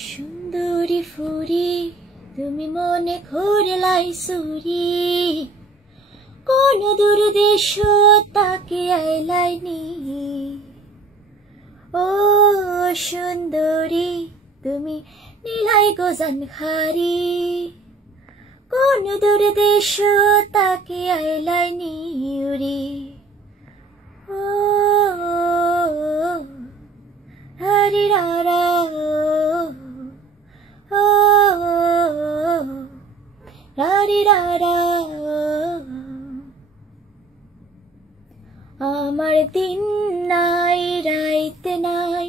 সুন্দরী ফুরি তুমি মনে করলাই সুরি কোন দূর দেশ তাকে আইলাইনি ও সুন্দরী তুমি নীলাই গোজান খারি কোন দূর দেশ তাকে আইলাইনি উরি ও হরি রারা ও রারি রারা আমার দিন নাই রাইত নাই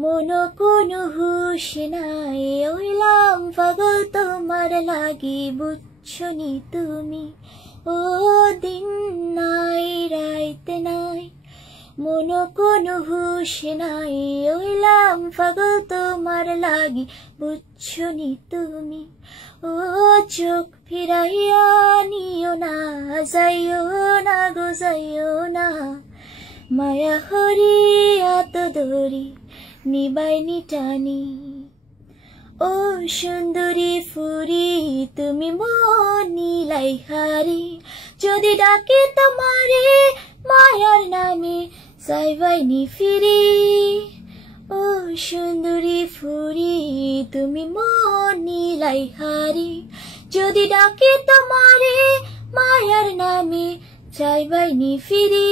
মন কোনো হুশ নাই হইলাম পাগল তোমার লাগি বুঝছনি তুমি ও দিন নাই রাইত নাই মন কোনো হুশ নাই হইলাম পাগল তোমার লাগি বুঝছনি তুমি ও চোখ ফিরাইয়া নিও না যাইও না গো যাইও না মায়া হরি এত দড়ি নিবাইনি টানি ও সুন্দরী ফুরি তুমি মনিলাই হারি যদি ডাকে তোমারে মায়ার নামে যাইবাইনি ফিরি ও সুন্দরী ফুরি তুমি মনিলাই হারি যদি ডাকে তোমারে মায়ার নামে যাইবাইনি ফিরি।